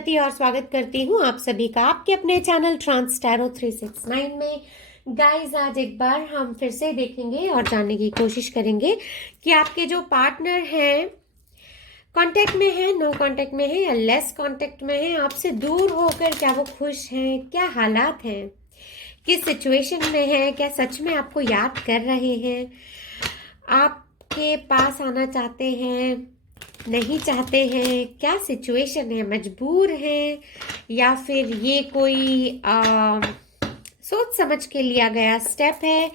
प्रगति और स्वागत करती हूँ आप सभी का आपके अपने चैनल ट्रांस टैरो 369 में। गाइस, आज एक बार हम फिर से देखेंगे और जानने की कोशिश करेंगे कि आपके जो पार्टनर हैं कांटेक्ट में है, नो कांटेक्ट में है या लेस कांटेक्ट में है, आपसे दूर होकर क्या वो खुश हैं, क्या हालात हैं, किस सिचुएशन में है, क्या सच में आपको याद कर रहे हैं, आपके पास आना चाहते हैं, नहीं चाहते हैं, क्या सिचुएशन है, मजबूर हैं या फिर ये कोई सोच समझ के लिया गया स्टेप है।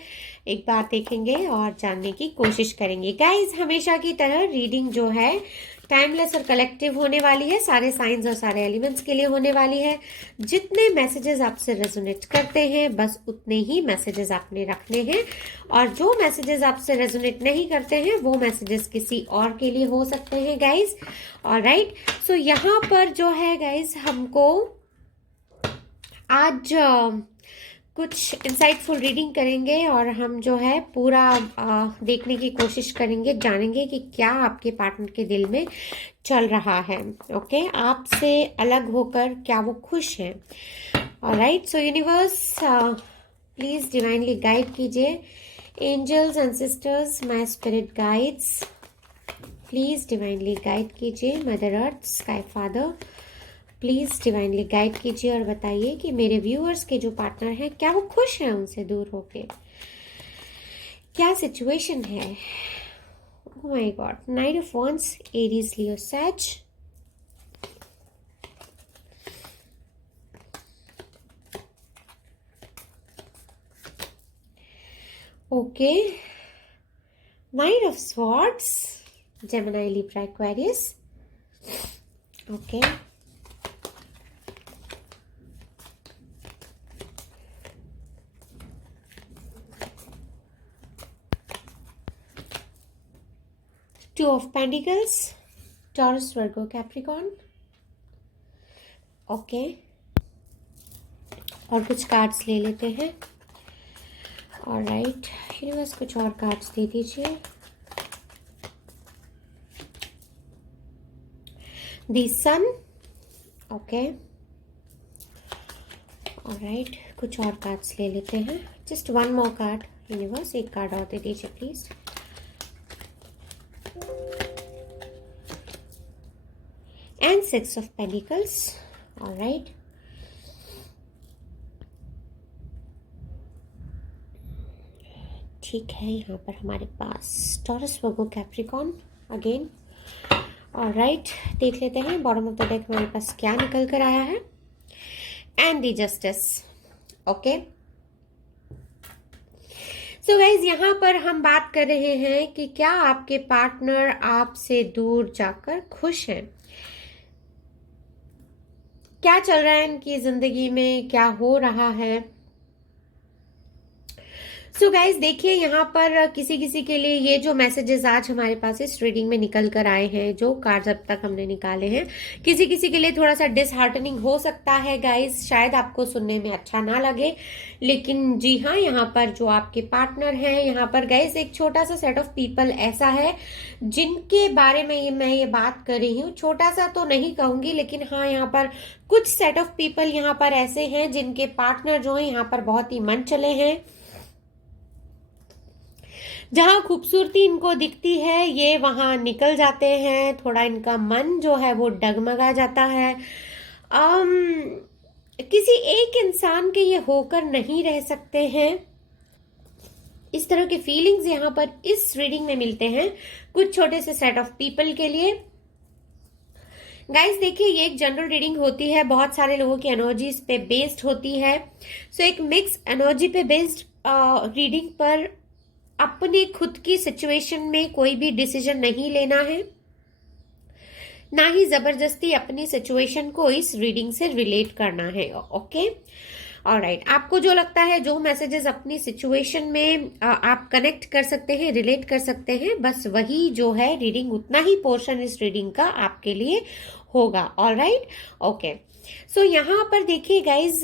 एक बार देखेंगे और जानने की कोशिश करेंगे। गाइस, हमेशा की तरह रीडिंग जो है टाइमलेस और कलेक्टिव होने वाली है, सारे साइंस और सारे एलिमेंट्स के लिए होने वाली है। जितने मैसेजेस आपसे रेजोनेट करते हैं बस उतने ही मैसेजेस आपने रखने हैं, और जो मैसेजेस आपसे रेजोनेट नहीं करते हैं वो मैसेजेस किसी और के लिए हो सकते हैं गाइस। ऑलराइट, सो यहाँ पर जो है गाइस, हमको आज कुछ इंसाइटफुल रीडिंग करेंगे और हम जो है पूरा देखने की कोशिश करेंगे, जानेंगे कि क्या आपके पार्टनर के दिल में चल रहा है। ओके, आपसे अलग होकर क्या वो खुश हैं। Alright, so universe please divinely guide कीजिए। Angels and sisters, my spirit guides, please divinely guide कीजिए। Mother earth, sky father, please divinely guide कीजिए और बताइए कि मेरे व्यूअर्स के जो पार्टनर हैं क्या वो खुश हैं उनसे दूर होके, क्या सिचुएशन है। Oh my God, knight of wands, Aries, Leo, Sage. Okay, knight of swords, Gemini, Libra, Aquarius. Okay, Two of Pentacles, Taurus, Virgo, Capricorn. Okay, और कुछ कार्ड्स ले लेते हैं। ऑलराइट, यूनिवर्स कुछ और कार्ड्स दे दीजिए। दी सन। ओके, ऑलराइट, कुछ और कार्ड्स ले लेते हैं। Just one more card universe, एक कार्ड और दे दीजिए please. And Six of Pentacles. All right. ठीक है, यहाँ पर हमारे पास टॉरस, वर्गो, कैप्रिकॉर्न अगेन। ऑलराइट, देख लेते हैं बॉटम ऑफ द डेक हमारे पास क्या निकल कर आया है। And the justice. Okay, so guys, यहाँ पर हम बात कर रहे हैं कि क्या आपके पार्टनर आपसे दूर जाकर खुश हैं, क्या चल रहा है इनकी जिंदगी में, क्या हो रहा है। सो गाइज, देखिए यहाँ पर किसी किसी के लिए ये जो मैसेजेस आज हमारे पास इस रीडिंग में निकल कर आए हैं, जो कार्ड्स अब तक हमने निकाले हैं, किसी किसी के लिए थोड़ा सा डिसहार्टनिंग हो सकता है गाइज, शायद आपको सुनने में अच्छा ना लगे, लेकिन जी हाँ, यहाँ पर जो आपके पार्टनर हैं, यहाँ पर गाइज एक छोटा सा सेट ऑफ पीपल ऐसा है जिनके बारे में मैं ये बात कर रही हूँ। छोटा सा तो नहीं कहूंगी, लेकिन हाँ, यहाँ पर कुछ सेट ऑफ पीपल यहाँ पर ऐसे हैं जिनके पार्टनर जो है यहाँ पर बहुत ही मन चले हैं। जहां खूबसूरती इनको दिखती है ये वहां निकल जाते हैं, थोड़ा इनका मन जो है वो डगमगा जाता है। किसी एक इंसान के ये होकर नहीं रह सकते हैं, इस तरह के फीलिंग्स यहाँ पर इस रीडिंग में मिलते हैं कुछ छोटे से सेट ऑफ पीपल के लिए। गाइस, देखिए ये एक जनरल रीडिंग होती है, बहुत सारे लोगों की एनर्जीज पे बेस्ड होती है। सो एक मिक्स एनर्जी पे बेस्ड रीडिंग पर अपने खुद की सिचुएशन में कोई भी डिसीजन नहीं लेना है, ना ही जबरदस्ती अपनी सिचुएशन को इस रीडिंग से रिलेट करना है। ओके, ऑलराइट, आपको जो लगता है, जो मैसेजेस अपनी सिचुएशन में आप कनेक्ट कर सकते हैं, रिलेट कर सकते हैं, बस वही जो है रीडिंग, उतना ही पोर्शन इस रीडिंग का आपके लिए होगा। ऑलराइट, ओके, सो यहाँ पर देखिए गाइज,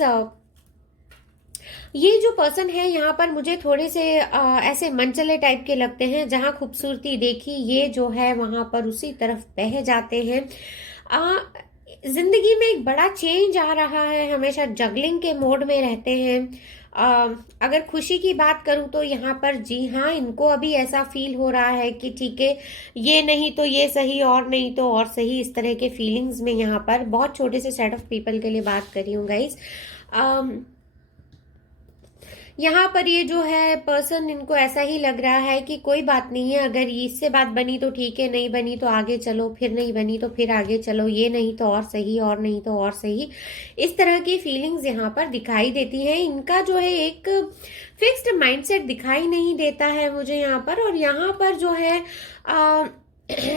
ये जो पर्सन है यहाँ पर मुझे थोड़े से ऐसे मनचले टाइप के लगते हैं, जहां खूबसूरती देखी ये जो है वहां पर उसी तरफ बह जाते हैं। जिंदगी में एक बड़ा चेंज आ रहा है, हमेशा जगलिंग के मोड में रहते हैं। अगर खुशी की बात करूं तो यहाँ पर जी हाँ, इनको अभी ऐसा फील हो रहा है कि ठीक है, ये नहीं तो ये सही, और नहीं तो और सही, इस तरह के फीलिंग्स में यहाँ पर बहुत छोटे से सेट ऑफ पीपल के लिए बात करी हूँ गाइज। यहाँ पर ये जो है पर्सन, इनको ऐसा ही लग रहा है कि कोई बात नहीं है, अगर इससे बात बनी तो ठीक है, नहीं बनी तो आगे चलो, फिर नहीं बनी तो फिर आगे चलो, ये नहीं तो और सही, और नहीं तो और सही, इस तरह की फीलिंग्स यहाँ पर दिखाई देती हैं। इनका जो है एक फिक्स्ड माइंडसेट दिखाई नहीं देता है मुझे यहाँ पर। और यहाँ पर जो है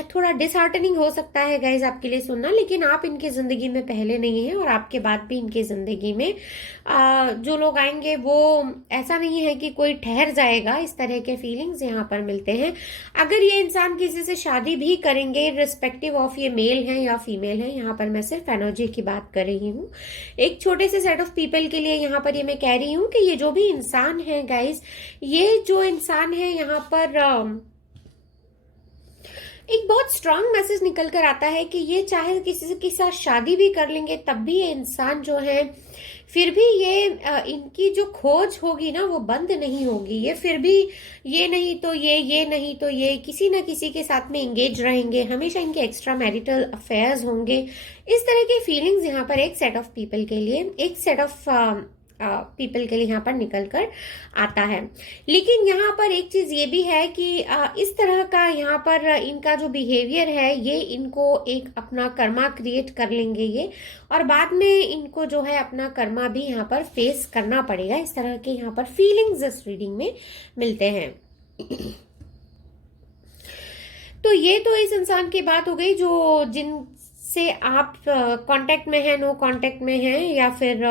थोड़ा डिसहार्टनिंग हो सकता है गाइज आपके लिए सुनना, लेकिन आप इनकी जिंदगी में पहले नहीं हैं और आपके बाद भी इनकी जिंदगी में जो लोग आएंगे वो ऐसा नहीं है कि कोई ठहर जाएगा, इस तरह के फीलिंग्स यहाँ पर मिलते हैं। अगर ये इंसान किसी से शादी भी करेंगे, रिस्पेक्टिव ऑफ ये मेल है या फीमेल है, यहाँ पर मैं सिर्फ एनर्जी की बात कर रही हूँ, एक छोटे से सेट ऑफ पीपल के लिए यहाँ पर ये मैं कह रही हूँ कि ये जो भी इंसान है गाइज, ये जो इंसान है यहाँ पर एक बहुत स्ट्रांग मैसेज निकल कर आता है कि ये चाहे किसी के साथ शादी भी कर लेंगे तब भी ये इंसान जो है, फिर भी ये इनकी जो खोज होगी ना वो बंद नहीं होगी। ये फिर भी ये नहीं तो ये नहीं तो ये, किसी ना किसी के साथ में एंगेज रहेंगे, हमेशा इनके एक्स्ट्रा मैरिटल अफेयर्स होंगे। इस तरह की फीलिंग्स यहाँ पर एक सेट ऑफ पीपल के लिए, एक सेट ऑफ पीपल के लिए यहाँ पर निकल कर आता है। लेकिन यहाँ पर एक चीज ये भी है कि इस तरह का यहाँ पर इनका जो बिहेवियर है, ये इनको एक अपना कर्मा क्रिएट कर लेंगे ये, और बाद में इनको जो है अपना कर्मा भी यहाँ पर फेस करना पड़ेगा। इस तरह के यहाँ पर फीलिंग्स इस रीडिंग में मिलते हैं। तो ये तो इस इंसान की बात हो गई जो जिनसे आप कांटेक्ट में हैं, नो कांटेक्ट में हैं, या फिर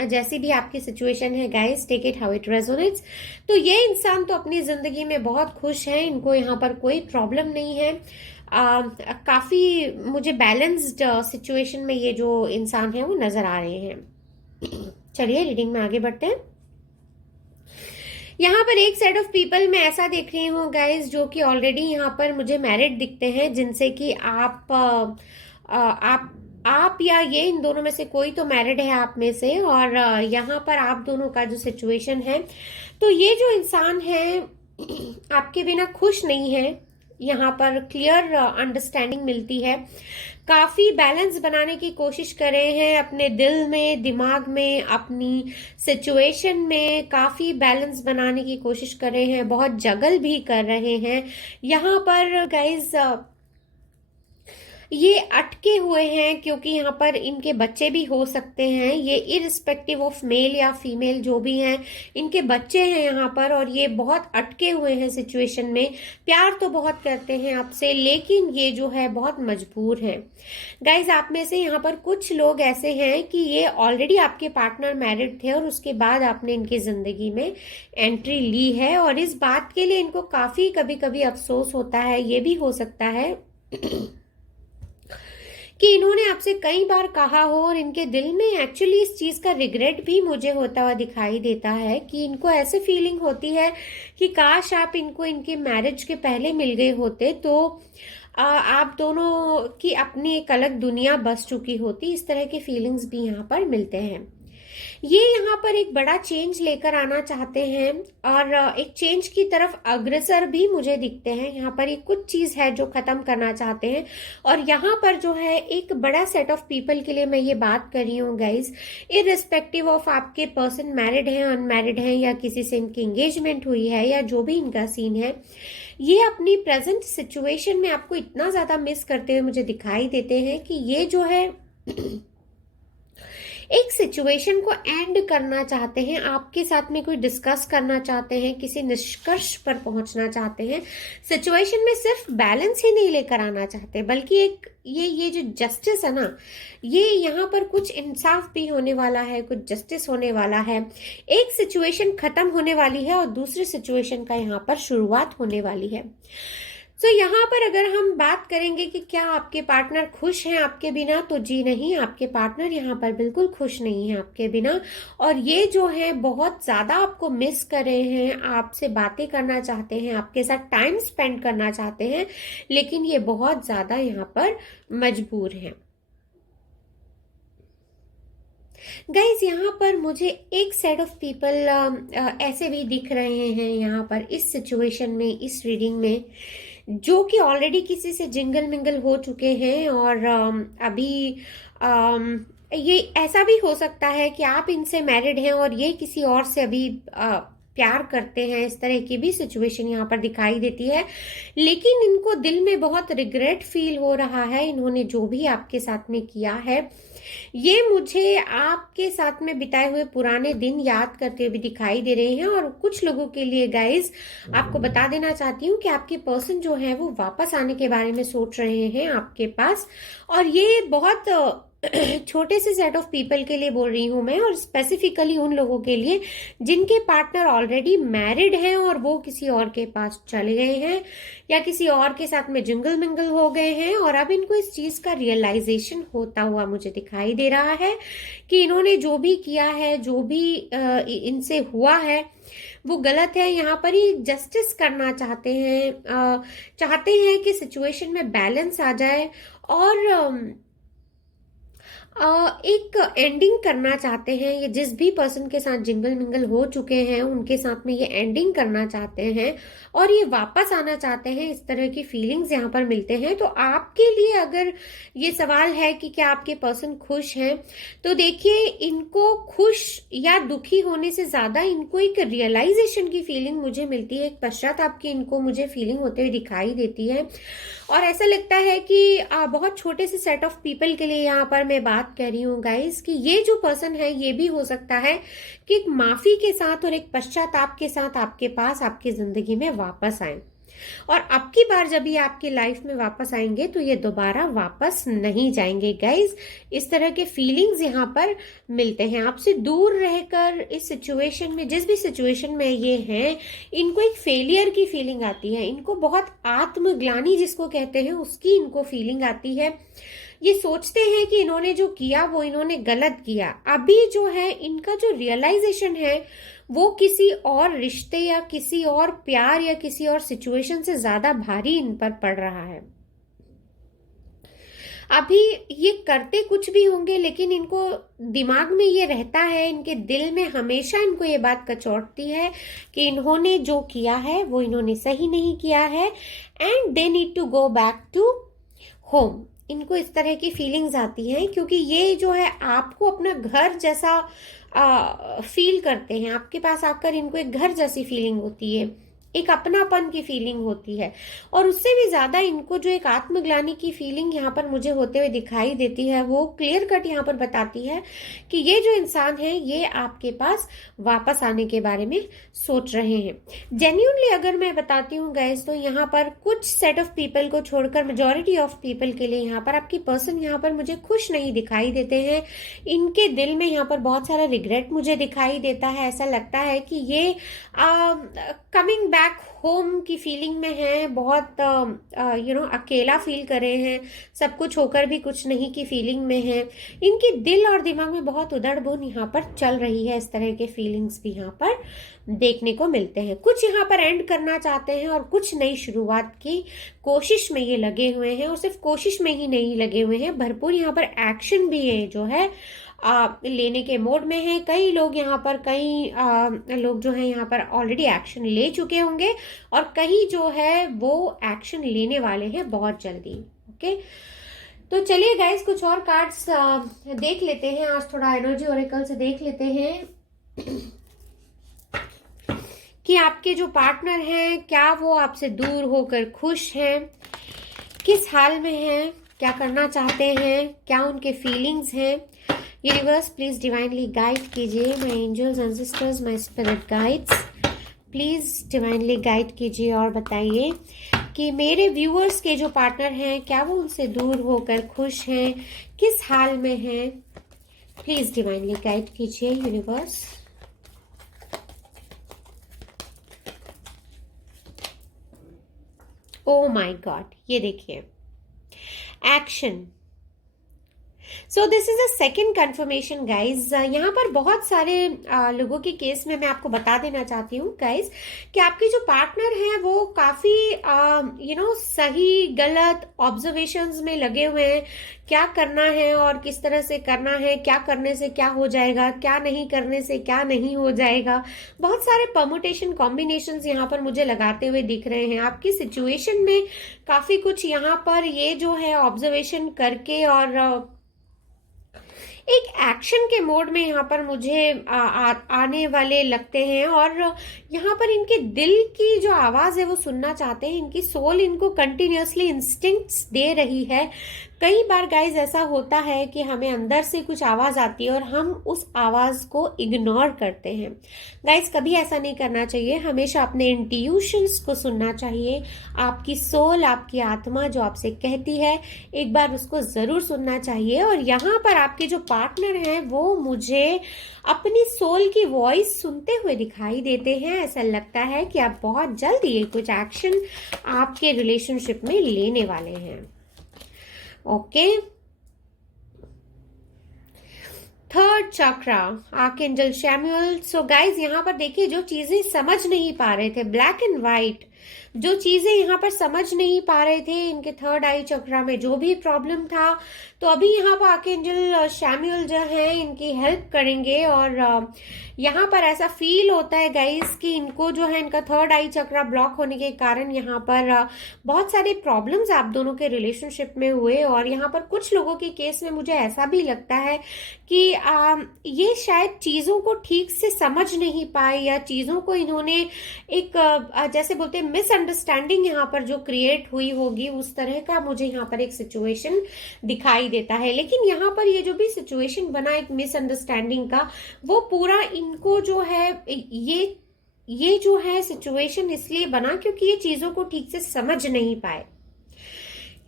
जैसी भी आपकी सिचुएशन है guys, take it how it resonates. तो ये इंसान तो अपनी जिंदगी में बहुत खुश है, इनको यहाँ पर कोई प्रॉब्लम नहीं है। काफी मुझे बैलेंस्ड सिचुएशन में ये जो इंसान है वो नजर आ रहे हैं। चलिए रीडिंग में आगे बढ़ते हैं। यहाँ पर एक सेट ऑफ पीपल मैं ऐसा देख रही हूँ गाइज, जो कि ऑलरेडी यहाँ पर मुझे मैरिड दिखते हैं, जिनसे कि आप या ये, इन दोनों में से कोई तो मैरिड है आप में से। और यहाँ पर आप दोनों का जो सिचुएशन है, तो ये जो इंसान है आपके बिना खुश नहीं है। यहाँ पर क्लियर अंडरस्टैंडिंग मिलती है, काफी बैलेंस बनाने की कोशिश कर रहे हैं अपने दिल में, दिमाग में, अपनी सिचुएशन में काफी बैलेंस बनाने की कोशिश कर रहे हैं, बहुत जगल भी कर रहे हैं। यहाँ पर गाइज ये अटके हुए हैं क्योंकि यहाँ पर इनके बच्चे भी हो सकते हैं। ये इरिस्पेक्टिव ऑफ मेल या फीमेल जो भी हैं, इनके बच्चे हैं यहाँ पर, और ये बहुत अटके हुए हैं सिचुएशन में। प्यार तो बहुत करते हैं आपसे, लेकिन ये जो है बहुत मजबूर हैं। गाइज आप में से यहाँ पर कुछ लोग ऐसे हैं कि ये ऑलरेडी आपके पार्टनर मैरिड थे और उसके बाद आपने इनकी जिंदगी में एंट्री ली है, और इस बात के लिए इनको काफी कभी कभी अफसोस होता है। ये भी हो सकता है कि इन्होंने आपसे कई बार कहा हो और इनके दिल में एक्चुअली इस चीज का रिग्रेट भी मुझे होता हुआ दिखाई देता है, कि इनको ऐसे फीलिंग होती है कि काश आप इनको इनके मैरिज के पहले मिल गए होते तो आप दोनों की अपनी एक अलग दुनिया बस चुकी होती। इस तरह के फीलिंग्स भी यहाँ पर मिलते हैं। ये यहाँ पर एक बड़ा चेंज लेकर आना चाहते हैं और एक चेंज की तरफ अग्रसर भी मुझे दिखते हैं। यहाँ पर एक कुछ चीज है जो खत्म करना चाहते हैं, और यहाँ पर जो है एक बड़ा सेट ऑफ पीपल के लिए मैं ये बात कर रही हूँ गाइज, इररिस्पेक्टिव ऑफ आपके पर्सन मैरिड है, अनमैरिड है, या किसी से इनकी एंगेजमेंट हुई है, या जो भी इनका सीन है, ये अपनी प्रेजेंट सिचुएशन में आपको इतना ज्यादा मिस करते हुए मुझे दिखाई देते हैं कि ये जो है एक सिचुएशन को एंड करना चाहते हैं, आपके साथ में कोई डिस्कस करना चाहते हैं, किसी निष्कर्ष पर पहुंचना चाहते हैं। सिचुएशन में सिर्फ बैलेंस ही नहीं लेकर आना चाहते, बल्कि एक ये जो जस्टिस है ना, ये यहाँ पर कुछ इंसाफ भी होने वाला है, कुछ जस्टिस होने वाला है। एक सिचुएशन खत्म होने वाली है और दूसरी सिचुएशन का यहाँ पर शुरुआत होने वाली है। तो यहाँ पर अगर हम बात करेंगे कि क्या आपके पार्टनर खुश हैं आपके बिना, तो जी नहीं, आपके पार्टनर यहाँ पर बिल्कुल खुश नहीं है आपके बिना, और ये जो है बहुत ज्यादा आपको मिस कर रहे हैं, आपसे बातें करना चाहते हैं, आपके साथ टाइम स्पेंड करना चाहते हैं, लेकिन ये बहुत ज्यादा यहाँ पर मजबूर हैं। गाइज यहाँ पर मुझे एक सेट ऑफ पीपल ऐसे भी दिख रहे हैं यहाँ पर इस सिचुएशन में, इस रीडिंग में, जो कि ऑलरेडी किसी से जिंगल मिंगल हो चुके हैं और अभी ये ऐसा भी हो सकता है कि आप इनसे मैरिड हैं और ये किसी और से अभी प्यार करते हैं। इस तरह की भी सिचुएशन यहाँ पर दिखाई देती है, लेकिन इनको दिल में बहुत रिग्रेट फील हो रहा है इन्होंने जो भी आपके साथ में किया है। ये मुझे आपके साथ में बिताए हुए पुराने दिन याद करते हुए भी दिखाई दे रहे हैं। और कुछ लोगों के लिए गाइज आपको बता देना चाहती हूँ कि आपके पर्सन जो है वो वापस आने के बारे में सोच रहे हैं आपके पास। और ये बहुत छोटे से सेट ऑफ पीपल के लिए बोल रही हूं मैं, और स्पेसिफिकली उन लोगों के लिए जिनके पार्टनर ऑलरेडी मैरिड हैं और वो किसी और के पास चले गए हैं या किसी और के साथ में जिंगल मिंगल हो गए हैं। और अब इनको इस चीज का रियलाइजेशन होता हुआ मुझे दिखाई दे रहा है कि इन्होंने जो भी किया है, जो भी इनसे हुआ है वो गलत है। यहाँ पर ही जस्टिस करना चाहते हैं, चाहते हैं कि सिचुएशन में बैलेंस आ जाए और एक एंडिंग करना चाहते हैं। ये जिस भी पर्सन के साथ जिंगल मिंगल हो चुके हैं उनके साथ में ये एंडिंग करना चाहते हैं और ये वापस आना चाहते हैं। इस तरह की फीलिंग्स यहाँ पर मिलते हैं। तो आपके लिए अगर ये सवाल है कि क्या आपके पर्सन खुश हैं, तो देखिए इनको खुश या दुखी होने से ज्यादा इनको एक रियलाइजेशन की फीलिंग मुझे मिलती है, एक पश्चाताप की इनको मुझे फीलिंग होते हुए दिखाई देती है। और ऐसा लगता है कि बहुत छोटे से सेट ऑफ पीपल के लिए यहाँ पर मैं बात कह रही हूँ गाइस कि ये जो पर्सन है ये भी हो सकता है कि एक माफी के साथ और एक पश्चाताप के साथ आपके पास, आपकी जिंदगी में वापस आए। और अब की बार जब ये आपकी लाइफ में वापस आएंगे तो ये दोबारा वापस नहीं जाएंगे गाइज। इस तरह के फीलिंग्स यहाँ पर मिलते हैं। आपसे दूर रहकर इस सिचुएशन में, जिस भी सिचुएशन में ये हैं, इनको एक फेलियर की फीलिंग आती है। इनको बहुत आत्मग्लानि जिसको कहते हैं उसकी इनको फीलिंग आती है। ये सोचते हैं कि इन्होंने जो किया वो इन्होंने गलत किया। अभी जो है इनका जो रियलाइजेशन है वो किसी और रिश्ते या किसी और प्यार या किसी और सिचुएशन से ज्यादा भारी इन पर पड़ रहा है। अभी ये करते कुछ भी होंगे लेकिन इनको दिमाग में ये रहता है, इनके दिल में हमेशा इनको ये बात कचोटती है कि इन्होंने जो किया है वो इन्होंने सही नहीं किया है and they need to go back to home. इनको इस तरह की फीलिंग्स आती हैं क्योंकि ये जो है आपको अपना घर जैसा फील करते हैं। आपके पास आकर इनको एक घर जैसी फीलिंग होती है, एक अपनापन की फीलिंग होती है। और उससे भी ज्यादा इनको जो एक आत्मग्लानि की फीलिंग यहाँ पर मुझे होते हुए दिखाई देती है वो क्लियर कट यहाँ पर बताती है कि ये जो इंसान है ये आपके पास वापस आने के बारे में सोच रहे हैं। जेन्युइनली अगर मैं बताती हूँ गाइस तो यहाँ पर कुछ सेट ऑफ पीपल को छोड़कर मेजॉरिटी ऑफ पीपल के लिए यहाँ पर आपकी पर्सन यहाँ पर मुझे खुश नहीं दिखाई देते हैं। इनके दिल में यहाँ पर बहुत सारा रिग्रेट मुझे दिखाई देता है। ऐसा लगता है कि ये कमिंग बैक होम की फीलिंग में है, बहुत अकेला फील कर रहे हैं, सब कुछ होकर भी कुछ नहीं की फीलिंग में है। इनके दिल और दिमाग में बहुत उधड़ बुन यहाँ पर चल रही है। इस तरह के फीलिंग्स भी यहाँ पर देखने को मिलते हैं। कुछ यहाँ पर एंड करना चाहते हैं और कुछ नई शुरुआत की कोशिश में ये लगे हुए हैं। और सिर्फ कोशिश में ही नहीं लगे हुए हैं, भरपूर यहाँ पर एक्शन भी है जो है लेने के मोड में है। कई लोग यहाँ पर, कई लोग जो है यहाँ पर ऑलरेडी एक्शन ले चुके होंगे और कई जो है वो एक्शन लेने वाले हैं बहुत जल्दी। ओके, तो चलिए गाइस कुछ और कार्ड्स देख लेते हैं। आज थोड़ा एनर्जी ओरेकल से देख लेते हैं कि आपके जो पार्टनर हैं क्या वो आपसे दूर होकर खुश हैं, किस हाल में हैं, क्या करना चाहते हैं, क्या उनके फीलिंग्स हैं। यूनिवर्स प्लीज डिवाइनली गाइड कीजिए। My angels and sisters, my spirit guides, please divinely guide कीजिए और बताइए कि मेरे व्यूअर्स के जो पार्टनर हैं क्या वो उनसे दूर होकर खुश हैं, किस हाल में हैं। प्लीज डिवाइनली गाइड कीजिए यूनिवर्स। ओ माय गॉड, ये देखिए action. So this is a second confirmation guys. यहाँ पर बहुत सारे लोगों के केस में मैं आपको बता देना चाहती हूँ गाइज कि आपके जो पार्टनर हैं वो काफी सही गलत ऑब्जर्वेशंस में लगे हुए हैं। क्या करना है और किस तरह से करना है, क्या करने से क्या हो जाएगा, क्या नहीं करने से क्या नहीं हो जाएगा, बहुत सारे परमुटेशन कॉम्बिनेशंस यहाँ पर मुझे लगाते हुए दिख रहे हैं। आपकी सिचुएशन में काफी कुछ यहाँ पर ये जो है ऑब्जर्वेशन करके और एक एक्शन के मोड में यहाँ पर मुझे आने वाले लगते हैं। और यहाँ पर इनके दिल की जो आवाज है वो सुनना चाहते हैं। इनकी सोल इनको कंटिन्यूअसली इंस्टिंक्ट्स दे रही है। कई बार गाइज ऐसा होता है कि हमें अंदर से कुछ आवाज आती है और हम उस आवाज को इग्नोर करते हैं। गाइज कभी ऐसा नहीं करना चाहिए, हमेशा अपने इंट्यूशंस को सुनना चाहिए। आपकी सोल, आपकी आत्मा जो आपसे कहती है, एक बार उसको जरूर सुनना चाहिए। और यहाँ पर आपके जो पार्टनर हैं वो मुझे अपनी सोल की वॉइस सुनते हुए दिखाई देते हैं। ऐसा लगता है कि आप बहुत जल्द ये कुछ एक्शन आपके रिलेशनशिप में लेने वाले हैं। ओके, थर्ड चक्रा, आर्कएंजल शैमुएल। सो गाइज यहाँ पर देखिए, जो चीजें समझ नहीं पा रहे थे, ब्लैक एंड व्हाइट, जो चीजें यहाँ पर समझ नहीं पा रहे थे इनके थर्ड आई चक्रा में, जो भी प्रॉब्लम था, तो अभी यहाँ पर आर्कएंजल शैमुएल जो है इनकी हेल्प करेंगे। और यहाँ पर ऐसा फील होता है गाइस कि इनको जो है इनका थर्ड आई चक्रा ब्लॉक होने के कारण यहाँ पर बहुत सारे प्रॉब्लम्स आप दोनों के रिलेशनशिप में हुए। और यहाँ पर कुछ लोगों के केस में मुझे ऐसा भी लगता है कि ये शायद चीजों को ठीक से समझ नहीं पाए, या चीजों को इन्होंने एक जैसे बोलते हैं मिसअंडरस्टैंडिंग यहाँ पर जो क्रिएट हुई होगी, उस तरह का मुझे यहाँ पर एक सिचुएशन दिखाई देता है। लेकिन यहाँ पर ये जो भी सिचुएशन बना एक मिसअंडरस्टैंडिंग का, वो पूरा इनको जो है ये जो है सिचुएशन इसलिए बना क्योंकि ये चीजों को ठीक से समझ नहीं पाए।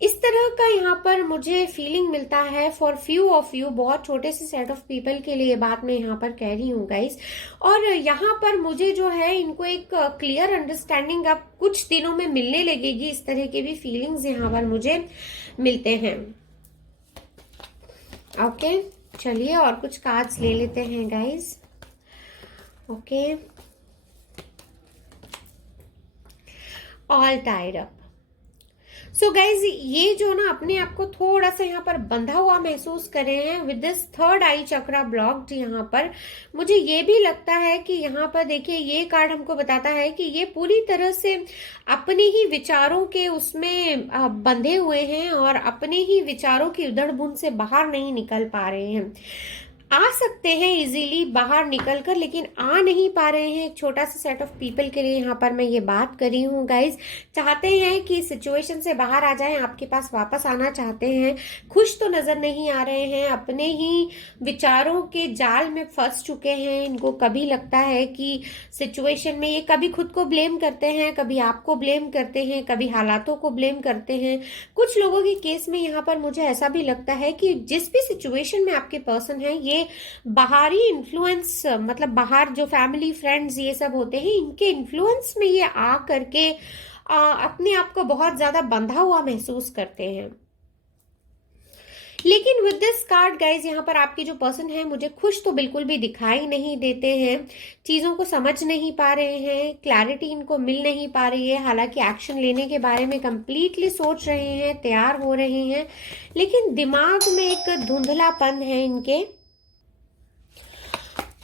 इस तरह का यहाँ पर मुझे फीलिंग मिलता है फॉर फ्यू ऑफ यू, बहुत छोटे से सेट ऑफ पीपल के लिए बात मैं यहाँ पर कह रही हूँ गाइस। और यहाँ पर मुझे जो है इनको एक क्लियर अंडरस्टैंडिंग अब कुछ दिनों में मिलने लगेगी। इस तरह के भी फीलिंग्स यहाँ पर मुझे मिलते हैं। ओके, चलिए और कुछ कार्ड्स ले लेते हैं guys. Okay, all tied up. So guys, ये जो ना अपने आप को थोड़ा सा यहाँ पर बंधा हुआ महसूस कर रहे हैं with this third I chakra blocked. यहाँ पर मुझे ये भी लगता है कि यहाँ पर देखिए, ये कार्ड हमको बताता है कि ये पूरी तरह से अपने ही विचारों के उसमें बंधे हुए हैं और अपने ही विचारों की उधड़-बुन से बाहर नहीं निकल पा रहे हैं। आ सकते हैं इजीली बाहर निकलकर, लेकिन आ नहीं पा रहे हैं। एक छोटा सा सेट ऑफ पीपल के लिए यहाँ पर मैं ये बात कर रही हूँ गाइज। चाहते हैं कि सिचुएशन से बाहर आ जाएं, आपके पास वापस आना चाहते हैं, खुश तो नजर नहीं आ रहे हैं, अपने ही विचारों के जाल में फंस चुके हैं। इनको कभी लगता है कि सिचुएशन में ये कभी खुद को ब्लेम करते हैं, कभी आपको ब्लेम करते हैं, कभी हालातों को ब्लेम करते हैं। कुछ लोगों के केस में यहाँ पर मुझे ऐसा भी लगता है कि जिस भी सिचुएशन में आपके पर्सन है, ये बाहरी इन्फ्लुएंस, मतलब बाहर जो फैमिली फ्रेंड्स ये सब होते हैं, इनके इन्फ्लुएंस में ये आ करके अपने आप को बहुत ज्यादा बंधा हुआ महसूस करते हैं। लेकिन विद दिस कार्ड गाइज, यहाँ पर आपकी जो पर्सन है मुझे खुश तो बिल्कुल भी दिखाई नहीं देते हैं, चीजों को समझ नहीं पा रहे हैं, क्लैरिटी इनको मिल नहीं पा रही है। हालांकि एक्शन लेने के बारे में कंप्लीटली सोच रहे हैं, तैयार हो रहे हैं, लेकिन दिमाग में एक धुंधलापन है इनके।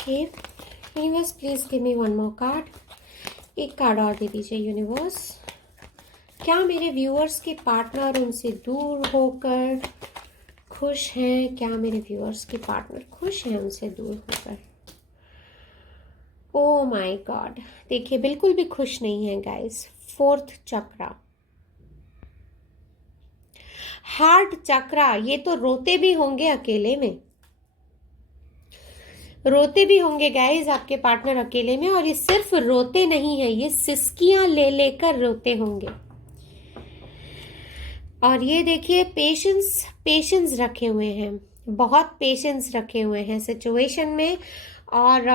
Universe please give me one more card. एक कार्ड और दे दीजिए यूनिवर्स। क्या मेरे व्यूअर्स के पार्टनर उनसे दूर होकर खुश हैं? क्या मेरे व्यूअर्स के पार्टनर खुश हैं उनसे दूर होकर? ओ माय गॉड, देखिए बिल्कुल भी खुश नहीं है गाइस। फोर्थ चक्रा, हार्ट चक्रा, ये तो रोते भी होंगे अकेले में, रोते भी होंगे गाइज आपके पार्टनर अकेले में। और ये सिर्फ रोते नहीं है, ये सिसकियां ले लेकर रोते होंगे। और ये देखिए, पेशेंस रखे हुए हैं, बहुत पेशेंस रखे हुए हैं सिचुएशन में। और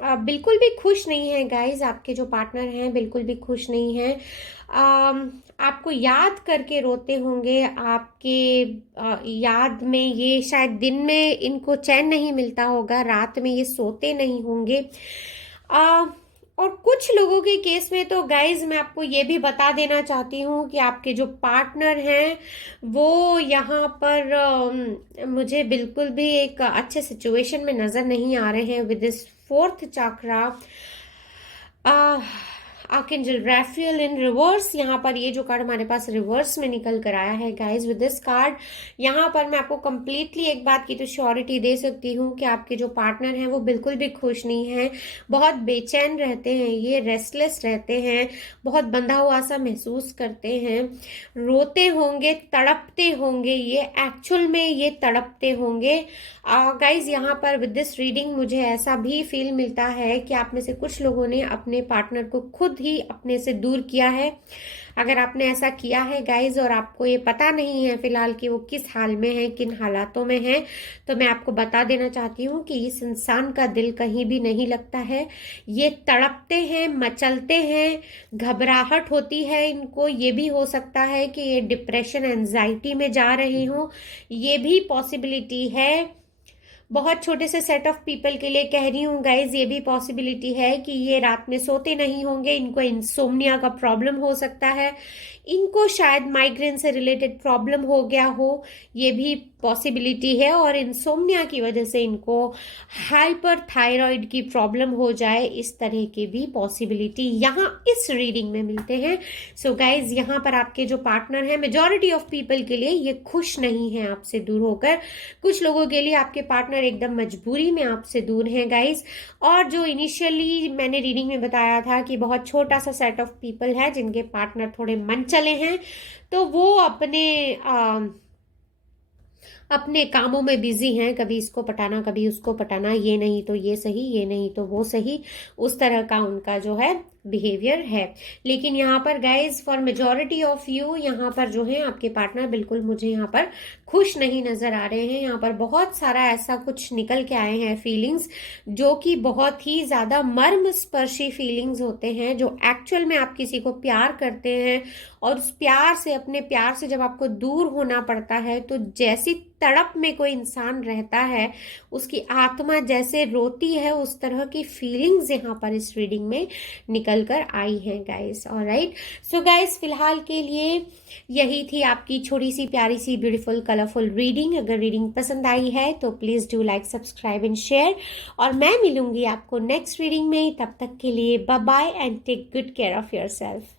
बिल्कुल भी खुश नहीं है गाइज, आपके जो पार्टनर हैं बिल्कुल भी खुश नहीं हैं। आपको याद करके रोते होंगे, आपके याद में ये शायद दिन में इनको चैन नहीं मिलता होगा, रात में ये सोते नहीं होंगे। और कुछ लोगों के केस में तो गाइज मैं आपको ये भी बता देना चाहती हूँ कि आपके जो पार्टनर हैं वो यहाँ पर मुझे बिल्कुल भी एक अच्छे सिचुएशन में नजर नहीं आ रहे हैं with this fourth chakra. Archangel Raphael in reverse, यहाँ पर ये जो कार्ड हमारे पास रिवर्स में निकल कर आया है गाइज विद दिस कार्ड, यहाँ पर मैं आपको कंप्लीटली एक बात की तो श्योरिटी दे सकती हूँ कि आपके जो पार्टनर हैं वो बिल्कुल भी खुश नहीं हैं, बहुत बेचैन रहते हैं, ये रेस्टलेस रहते हैं, बहुत बंधा हुआ सा महसूस करते हैं, रोते होंगे, तड़पते होंगे, ये एक्चुअल में ये तड़पते होंगे। गाइज यहाँ पर विद दिस रीडिंग मुझे ऐसा भी फील मिलता है कि आप में से कुछ लोगों ने अपने पार्टनर को खुद ही अपने से दूर किया है। अगर आपने ऐसा किया है गाइज और आपको ये पता नहीं है फिलहाल कि वो किस हाल में है, किन हालातों में है, तो मैं आपको बता देना चाहती हूँ कि इस इंसान का दिल कहीं भी नहीं लगता है। ये तड़पते हैं, मचलते हैं, घबराहट होती है इनको, ये भी हो सकता है कि ये डिप्रेशन एंजाइटी में जा रहे हों, ये भी पॉसिबिलिटी है। बहुत छोटे से सेट ऑफ पीपल के लिए कह रही हूँ गाइज, ये भी पॉसिबिलिटी है कि ये रात में सोते नहीं होंगे, इनको इंसोम्निया का प्रॉब्लम हो सकता है, इनको शायद माइग्रेन से रिलेटेड प्रॉब्लम हो गया हो, ये भी पॉसिबिलिटी है, और इंसोम्निया की वजह से इनको हाइपर थायराइड की प्रॉब्लम हो जाए, इस तरह की भी पॉसिबिलिटी यहाँ इस रीडिंग में मिलते हैं। सो गाइज यहाँ पर आपके जो पार्टनर हैं मेजॉरिटी ऑफ पीपल के लिए ये खुश नहीं है आपसे दूर होकर, कुछ लोगों के लिए आपके पार्टनर एकदम मजबूरी में आपसे दूर हैं गाइज। और जो इनिशियली मैंने रीडिंग में बताया था कि बहुत छोटा सा सेट ऑफ पीपल है जिनके पार्टनर थोड़े मन चले हैं, तो वो अपने कामों में बिजी हैं, कभी इसको पटाना कभी उसको पटाना, ये नहीं तो ये सही, ये नहीं तो वो सही, उस तरह का उनका जो है बिहेवियर है। लेकिन यहाँ पर guys for majority of you यहाँ पर जो है आपके पार्टनर बिल्कुल मुझे यहाँ पर खुश नहीं नजर आ रहे हैं। यहाँ पर बहुत सारा ऐसा कुछ निकल के आए हैं फीलिंग्स जो कि बहुत ही ज्यादा मर्म स्पर्शी फीलिंग्स होते हैं, जो एक्चुअल में आप किसी को प्यार करते हैं और उस प्यार से, अपने प्यार से जब आपको दूर होना पड़ता है तो जैसी तड़प में कोई इंसान रहता है, उसकी आत्मा जैसे रोती है, उस तरह की फीलिंग्स यहाँ पर इस रीडिंग में निकल कर आई हैं गाइस। ऑलराइट, सो गाइस फिलहाल के लिए यही थी आपकी छोटी सी प्यारी सी ब्यूटीफुल कलरफुल रीडिंग। अगर रीडिंग पसंद आई है तो please do like, subscribe and share, और मैं मिलूंगी आपको नेक्स्ट रीडिंग में। तब तक के लिए bye bye and take good care of yourself.